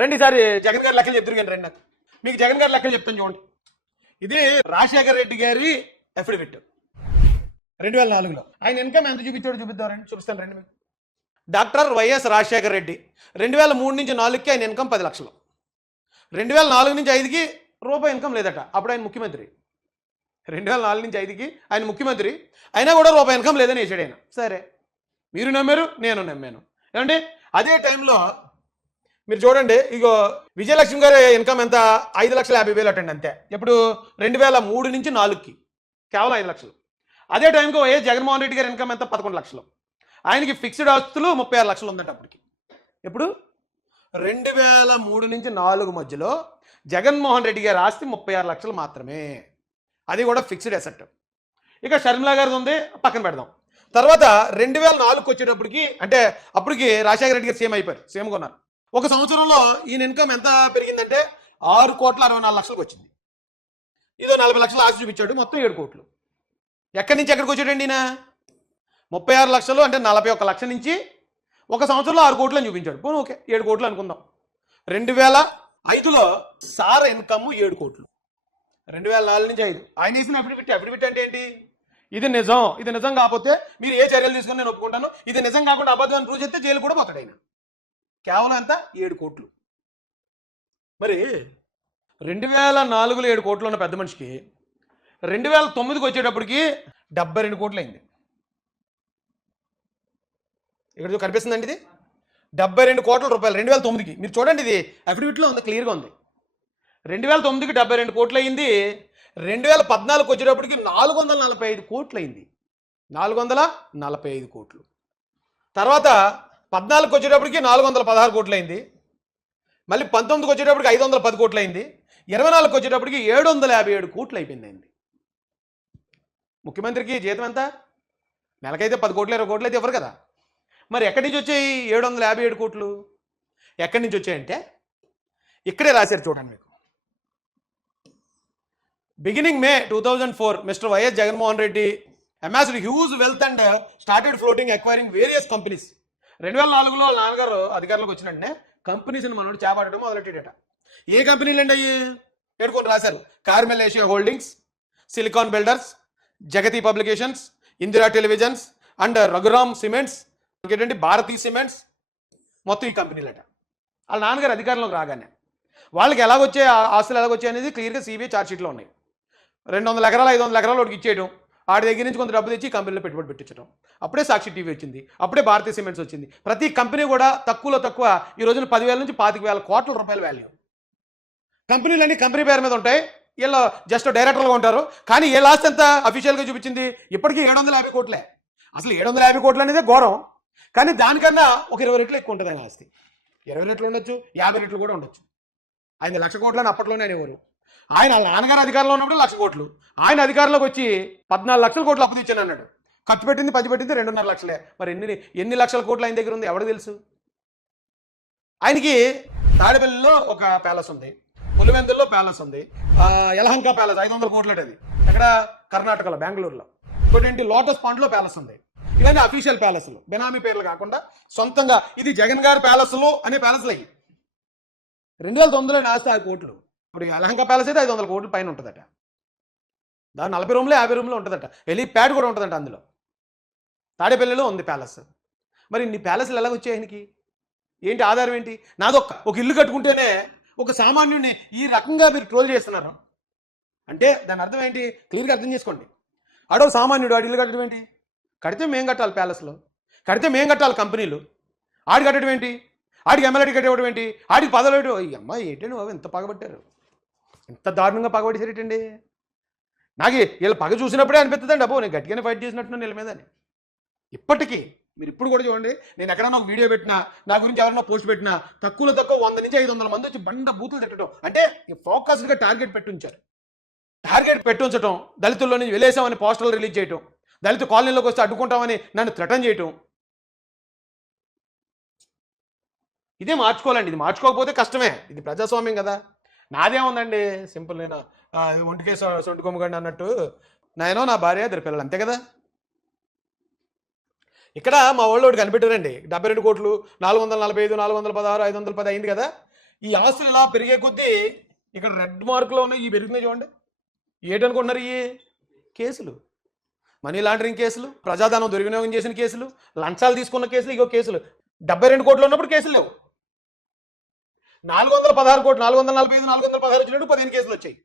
రండి ఈసారి జగన్ గారి లెక్కలు చెప్తారు కానీ రండి నాకు. మీకు జగన్ గారి లెక్కలు చెప్తాను చూడండి. ఇది రాజశేఖర రెడ్డి గారి అఫిడవిట్ 2004లో. ఆయన ఇన్కమ్ ఎంత చూపించాడో చూపిద్దామండి, చూపిస్తాను రండి మీకు. డాక్టర్ వైఎస్ రాజశేఖర రెడ్డి 2003 నుంచి 4కి ఆయన ఇన్కమ్ 10 లక్షలు. 2004 నుంచి 5కి రూపాయి ఇన్కమ్ లేదట. అప్పుడు ఆయన ముఖ్యమంత్రి. 2004 నుంచి 5కి ఆయన ముఖ్యమంత్రి అయినా కూడా రూపాయి ఇన్కమ్ లేదని వేసాడు ఆయన. సరే, మీరు నమ్మారు, నేను నమ్మాను. ఏమంటే అదే టైంలో మీరు చూడండి, ఇగో విజయలక్ష్మి గారి ఇన్కమ్ ఎంత, 5,50,000 అటండి అంతే. ఇప్పుడు 2003 నుంచి 4కి కేవలం 5 లక్షలు. అదే టైంకి వైఎస్ జగన్మోహన్ రెడ్డి గారి ఇన్కమ్ ఎంత, 11 లక్షలు. ఆయనకి ఫిక్స్డ్ ఆస్తులు 36 లక్షలు ఉందట అప్పటికి. ఇప్పుడు 2003 నుంచి 4 మధ్యలో జగన్మోహన్ రెడ్డి గారి ఆస్తి 36 లక్షలు మాత్రమే. అది కూడా ఫిక్స్డ్ అసెట్. ఇక షర్మిలా గారిది ఉంది, పక్కన పెడదాం. తర్వాత 2004కి వచ్చేటప్పటికి, అంటే అప్పటికి రాజశేఖర రెడ్డి గారు సీఎం అయిపోయారు, సీఎం కొన్నారు. ఒక సంవత్సరంలో ఈయన ఇన్కమ్ ఎంత పెరిగిందంటే 6,64,00,000కి వచ్చింది. ఇదో 40 లక్షలు ఆస్తి చూపించాడు, మొత్తం 7 కోట్లు. ఎక్కడి నుంచి ఎక్కడికి వచ్చాడండి ఈయన? 36 లక్షలు అంటే 41 లక్షల నుంచి ఒక సంవత్సరంలో 6 కోట్లు అని చూపించాడు. పోనీ ఓకే, 7 కోట్లు అనుకుందాం. 2005లో సార్ ఇన్కమ్ 7 కోట్లు. 2004 నుంచి 5 ఆయన వేసిన అఫిడవిట్ అంటే ఏంటి? ఇది నిజం, ఇది నిజం కాకపోతే మీరు ఏ చర్యలు తీసుకుని నేను ఒప్పుకుంటాను, ఇది నిజం కాకుండా అబద్ధం అని ప్రూవ్ చేస్తే జైలు కూడా పోతాడు ఆయన. కేవలం ఎంత, 7 కోట్లు. మరి 2004లో 7 కోట్లు ఉన్న పెద్ద మనిషికి 2009కి వచ్చేటప్పటికి 72 కోట్లు అయింది. ఇక్కడ కనిపిస్తుందండి, ఇది 72 కోట్ల రూపాయలు 2009కి. మీరు చూడండి, ఇది అఫిడవిట్లో ఉంది, క్లియర్గా ఉంది. 2009కి 72 కోట్లు అయింది. 2014కి వచ్చేటప్పటికి 445 కోట్లు అయింది. 445 కోట్లు. తర్వాత 14కి వచ్చేటప్పటికి 416 కోట్లు అయింది. మళ్ళీ 19కి వచ్చేటప్పటికి 510 కోట్లు అయింది. 24కి వచ్చేటప్పటికి 757 కోట్లు అయిపోయింది అయింది. ముఖ్యమంత్రికి జీతం ఎంత? నెలకైతే 10 కోట్లు 20 కోట్లు అయితే ఇవ్వరు కదా. మరి ఎక్కడి నుంచి వచ్చాయి 757 కోట్లు? ఎక్కడి నుంచి వచ్చాయంటే ఇక్కడే రాశారు చూడండి మీకు. Beginning May 2004, Mr. YS Jaganmohan Reddy amassed huge wealth and started floating, acquiring various companies. 2004లో నాన్నగారు అధికారంలోకి వచ్చినట్టే కంపెనీస్ని మనోడు చేపట్టడం మొదలెట్టాడట. ఏ కంపెనీలు అండి అయ్యి పేర్కొని రాశారు? Carmel Asia Holdings, Silicon Builders, Jagati Publications, Indira Televisions and Raghuram Cements, ఇంకేంటంటే భారతీ సిమెంట్స్. మొత్తం ఈ కంపెనీలట. వాళ్ళ నాన్నగారు అధికారంలోకి రాగానే వాళ్ళకి ఎలాగొచ్చే ఆస్తులు ఎలాగొచ్చాయి అనేది క్లియర్గా సిబిఐ ఛార్జ్షీట్లో ఉన్నాయి. 200 ఎకరాలు 500 ఎకరాలు వాడికి ఇచ్చేయడం, ఆడి దగ్గర నుంచి కొంత డబ్బు తెచ్చి కంపెనీలో పెట్టుబడి పెట్టించడం. అప్పుడే సాక్షి టీవీ వచ్చింది, అప్పుడే భారతీయ సిమెంట్స్ వచ్చింది. ప్రతి కంపెనీ కూడా తక్కువలో తక్కువ ఈ రోజున 10,000 నుంచి 25,000 కోట్ల రూపాయల వాల్యూ. కంపెనీలన్నీ కంపెనీ పేరు మీద ఉంటాయి, వీళ్ళు జస్ట్ డైరెక్టర్లుగా ఉంటారు. కానీ ఏ లాస్ట్ ఎంత అఫీషియల్గా చూపించింది ఇప్పటికీ 750 కోట్లే. అసలు 750 కోట్లు అనేది ఘోరం, కానీ దానికన్నా ఒక 20 రెట్లు ఎక్కువ ఉంటుంది ఆయన ఆస్తి. 20 రెట్లు ఉండొచ్చు, 50 రెట్లు కూడా ఉండొచ్చు. ఆయన 1,00,000 కోట్లు అని అప్పట్లోనే అనేవారు. ఆయన వాళ్ళ నాన్నగారు అధికారంలో ఉన్నప్పుడు 1,00,000 కోట్లు, ఆయన అధికారంలోకి వచ్చి 14 లక్షల కోట్లు అప్పు తెచ్చాను అన్నాడు. ఖర్చు పెట్టింది 10 పెట్టింది 2.5 లక్షలే. మరి ఎన్ని లక్షల కోట్లు ఆయన దగ్గర ఉంది ఎవరికి తెలుసు? ఆయనకి తాడేపల్లిలో ఒక ప్యాలెస్ ఉంది, పులివెందుల్లో ప్యాలెస్ ఉంది, యలహంక ప్యాలెస్ 500 కోట్లది, అది ఎక్కడ కర్ణాటకలో బెంగళూరులో. ఇంకోటి లోటస్ పాండ్లో ప్యాలెస్ ఉంది. ఇవన్నీ అఫీషియల్ ప్యాలెస్లు, బెనామీ పేర్లు కాకుండా సొంతంగా. ఇది జగన్ గారి ప్యాలెస్లు అనే ప్యాలెస్లు అయ్యి 2009లో ఆస్తి 6 కోట్లు. ఇప్పుడు యలహంక ప్యాలెస్ అయితే 500 కోట్ల పైన ఉంటుందట. దాని 40 రూమ్లు 50 రూమ్లు ఉంటుందట. వెళ్ళి ప్యాడ్ కూడా ఉంటుందంట అందులో. తాడేపల్లిలో ఉంది ప్యాలెస్. మరి ఇన్ని ప్యాలెస్లు ఎలా వచ్చాయి ఆయనకి? ఏంటి ఆధారం ఏంటి? ఒక ఇల్లు కట్టుకుంటేనే ఒక సామాన్యుడిని ఈ రకంగా మీరు ట్రోల్ చేస్తున్నారు అంటే దాని అర్థం ఏంటి? క్లియర్గా అర్థం చేసుకోండి. ఆడో సామాన్యుడు, ఆడి ఇల్లు కట్టడం ఏంటి? కడితే మేం కట్టాలి ప్యాలెస్లో, కడితే మేం కట్టాలి కంపెనీలు. ఆడి కట్టడం ఏంటి? ఆడికి ఎమ్మెల్యే టికెట్ ఇవ్వడం ఏంటి? ఆడికి పదవులు ఈ అమ్మాయి ఏంటండి బాబు ఎంత పగబట్టారు, ఎంత దారుణంగా పగబట్టేసారేటండి. నాకు వీళ్ళు పగ చూసినప్పుడే అనిపిస్తుందండి, అబ్బో నేను గట్టిగానే ఫైట్ చేసినట్టున్నాను వీళ్ళ మీదని. ఇప్పటికీ మీరు ఇప్పుడు కూడా చూడండి, నేను ఎక్కడైనా ఒక వీడియో పెట్టినా, నా గురించి ఎవరైనా పోస్ట్ పెట్టినా తక్కువ 100 నుంచి 500 మంది వచ్చి బండ బూతులు తిట్టడం. అంటే ఫోకస్డ్గా టార్గెట్ పెట్టుంచారు. టార్గెట్ పెట్టుంచడం, దళితుల్లో నుంచి వెళ్ళేసామని పోస్టర్లు రిలీజ్ చేయటం, దళిత కాలనీలోకి వస్తే అడ్డుకుంటామని నన్ను థ్రెటన్ చేయటం. ఇదే మార్చుకోవాలండి. ఇది మార్చుకోకపోతే కష్టమే. ఇది ప్రజాస్వామ్యం కదా. నాదేముందండి, సింపుల్. నేను ఒంటికే సొంటి కొమ్ముగండి అన్నట్టు నేను నా భార్య 2 పిల్లలు, అంతే కదా. ఇక్కడ మా వాళ్ళు ఒకటి కనిపెట్టారండి, 72 కోట్లు 445 416 510 అయింది కదా. ఈ ఆస్తులు ఇలా పెరిగే కొద్దీ ఇక్కడ రెడ్ మార్కులో ఉన్నాయి, ఈ పెరుగుతున్నాయి చూడండి. ఏంటనుకుంటున్నారు? ఈ కేసులు, మనీ లాండరింగ్ కేసులు, ప్రజాధనం దుర్వినియోగం చేసిన కేసులు, లంచాలు తీసుకున్న కేసులు. ఇగో కేసులు 72 కోట్లు ఉన్నప్పుడు కేసులు లేవు. 416 కోట్లు, 445, 416 వచ్చినప్పుడు 15 కేసులు వచ్చాయి.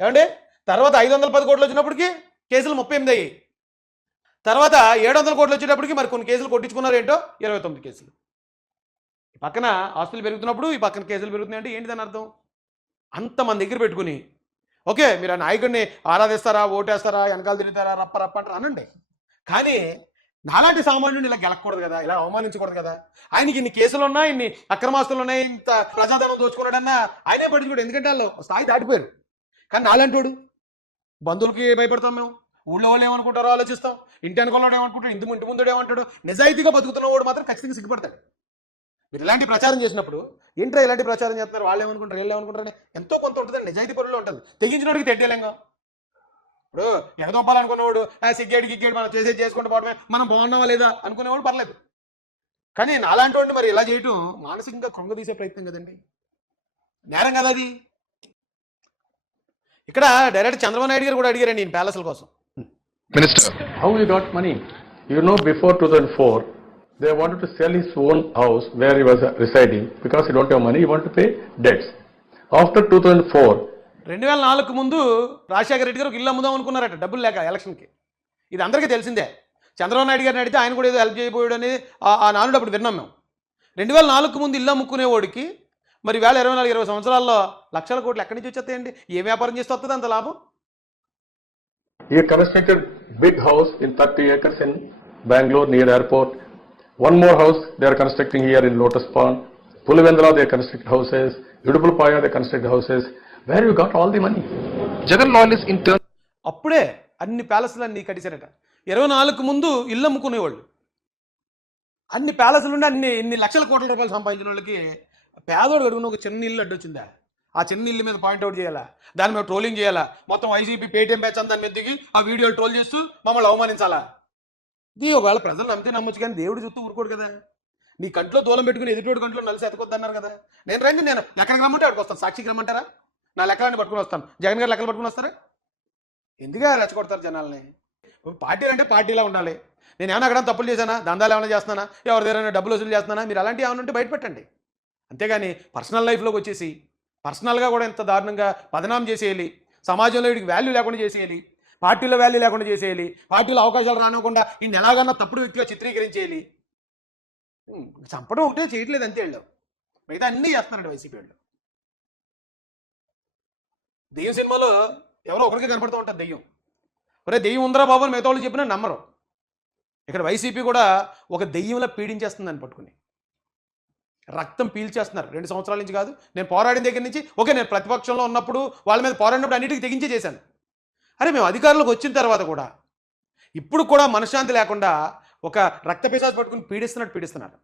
ఏమండి? తర్వాత 510 కోట్లు వచ్చినప్పటికి కేసులు 38 అయ్యాయి. తర్వాత 700 కోట్లు వచ్చేటప్పటికి మరి కొన్ని కేసులు కొట్టించుకున్నారు ఏంటో 29 కేసులు. ఈ పక్కన ఆస్తులు పెరుగుతున్నప్పుడు ఈ పక్కన కేసులు పెరుగుతున్నాయి అంటే ఏంటి దాని అర్థం? అంత మన దగ్గర పెట్టుకుని ఓకే మీరు ఆ నాయకుడిని ఆరాధిస్తారా, ఓటేస్తారా, వెనకాల తిరుగుతారా, రప్ప రప్ప అంటారా అనండి. కానీ నాలాంటి సామాన్యుడిని ఇలా గెలకూడదు కదా, ఇలా అవమానించకూడదు కదా. ఆయనకి ఇన్ని కేసులు ఉన్నాయి, ఇన్ని అక్రమాస్తులు ఉన్నాయి, ఇంత ప్రజాధనం దోచుకున్నాడన్నా ఆయనే పట్టించుకోడు. ఎందుకంటే వాళ్ళు స్థాయి దాటిపోయారు. కానీ నాలాంటి వాడు, బంధువులకి భయపడతాం మేము, ఊళ్ళో వాళ్ళు ఏమనుకుంటారో ఆలోచిస్తాం, ఇంటి అనుకోవడం ఏమనుకుంటాడు, ఇంటి ముందుడు ఏమంటాడు, నిజాయితీగా బతుకుతున్న వాడు మాత్రం ఖచ్చితంగా సిగ్గుపడతాడు. మీరు ఇలాంటి ప్రచారం చేసినప్పుడు ఏంట్రా ఇలాంటి ప్రచారం చేస్తున్నారు, వాళ్ళు ఏమనుకుంటారు, వీళ్ళు ఏమనుకుంటారని ఎంతో కొంత ఉంటుంది, నిజాయితీ పనుల్లో ఉంటుంది. తెగించినోడికి తెడ్డేలేంగా. ఇప్పుడు ఎగదొప్పాలనుకున్నవాడు సిగ్గేడు గిగ్గేడు మనం చేసేది చేసుకుంటూ పోవడమే, మనం బాగున్నావా లేదా అనుకునేవాడు పర్లేదు. కానీ నాలాంటి వాడిని మరి ఇలా చేయటం మానసికంగా కృంగదీసే ప్రయత్నం కదండి, నేరం కదా అది. ఇక్కడ డైరెక్ట్ చంద్రబాబు నాయుడు గారు కూడా అడిగారండి నేను ప్యాలెస్ల కోసం. Minister, how you got money? You know, before 2004, they wanted to sell his own house where he was residing because he don't have money, he wanted to pay debts. After 2004, 2004 ముందు రాజశేఖర రెడ్డి గారు ఒక ఇల్లు అమ్ముదాం అనుకున్నారట, డబ్బులు లేక ఎలక్షన్కి. ఇది అందరికీ తెలిసిందే. చంద్రబాబు నాయుడు గారిని అడిగితే ఆయన కూడా ఏదో హెల్ప్ చేయబోయాడు అనేది ఆ నానుడు అప్పుడు విన్నాం మేము. 2004 ముందు ఇల్లు అమ్ముకునేవాడికి మరి 2024-20 సంవత్సరాల్లో లక్షల కోట్లు ఎక్కడి నుంచి వచ్చేస్తాయండి? ఏ వ్యాపారం చేస్తే వస్తుంది అంత లాభం? he constructed big house in 30 acres in Bangalore near airport. One more house they are constructing here in Lotus Pond. Pulivendra they construct houses. Udupalpaya they construct houses. Where you got all the money? Jagan loyalist in turn అప్పుడే అన్ని ప్యాలెస్లు అన్ని కట్టించారట. 24 ముందు ఇల్లు అమ్ముకునేవాళ్ళు, అన్ని ప్యాలెస్లు ఉండి ఇన్ని లక్షల కోట్ల రూపాయలు సంపాదించిన వాళ్ళకి పేదోడు అడుగున ఒక చిన్న ఇల్లు అడ్డొచ్చిందా? ఆ చిన్న ఇల్లు మీద పాయింట్అవుట్ చేయాలా, దాని మీద ట్రోలింగ్ చేయాలా, మొత్తం వైసీపీ పేటీఎం బ్యాచ్ అంతా దాని మీద దిగి ఆ వీడియోలు ట్రోల్ చేస్తూ మమ్మల్ని అవమానించాలా? ఇది ఒకవేళ ప్రజలు నమ్మితే నమ్మొచ్చు, కానీ దేవుడు చూస్తూ ఊరుకోడు కదా. నీ కంట్లో దూలం పెట్టుకుని ఎదుటోడు కంట్లో నలిసి ఎతకొద్దన్నారు కదా. నేను ఎక్కడికి రమ్మంటే అక్కడికి వస్తాను, సాక్షికి రమ్మంటారా? నా లెక్కలన్నీ పట్టుకుని వస్తాను, జగన్ గారు లెక్కలు పట్టుకుని వస్తారా? ఎందుగా రెచ్చగొడతారు జనాల్ని? పార్టీలు అంటే పార్టీలా ఉండాలి. నేను ఏమైనా అక్కడ తప్పులు చేశానా, దందాలు ఏమైనా చేస్తున్నానా, ఎవరి దగ్గర డబ్బులు వసూలు చేస్తున్నానా, మీరు అలాంటివి ఏమైనా ఉంటే బయట పెట్టండి. అంతేగాని పర్సనల్ లైఫ్లోకి వచ్చేసి పర్సనల్గా కూడా ఎంత దారుణంగా బదనాం చేసేయాలి, సమాజంలో వీడికి వాల్యూ లేకుండా చేసేయాలి, పార్టీలో వాల్యూ లేకుండా చేసేయాలి, పార్టీలో అవకాశాలు రానివ్వకుండా ఈయన ఎలాగన్నా తప్పుడు వ్యక్తిగా చిత్రీకరించేయాలి. చంపడం ఒకటే చేయట్లేదు అంతే, వాళ్ళు మిగతా అన్నీ చేస్తున్నాడు వైసీపీ వాళ్ళు. దెయ్యం సినిమాలో ఎవరో ఒకరికి కనపడుతూ ఉంటుంది దెయ్యం. ఒరే దెయ్యం ఉందరా బాబు అని మిగతా వాళ్ళు చెప్పినా నమ్మరు. ఇక్కడ వైసీపీ కూడా ఒక దెయ్యంలా పీడించేస్తుందని పట్టుకుని రక్తం పీల్చేస్తున్నారు. 2 సంవత్సరాల నుంచి కాదు, నేను పోరాడిన దగ్గర నుంచి. ఓకే నేను ప్రతిపక్షంలో ఉన్నప్పుడు వాళ్ళ మీద పోరాడినప్పుడు అన్నిటికీ తెగించే చేశాను. అరే మేము అధికారంలోకి వచ్చిన తర్వాత కూడా ఇప్పుడు కూడా మనశ్శాంతి లేకుండా ఒక రక్త పిశాచు పట్టుకుని పీడిస్తున్నారు.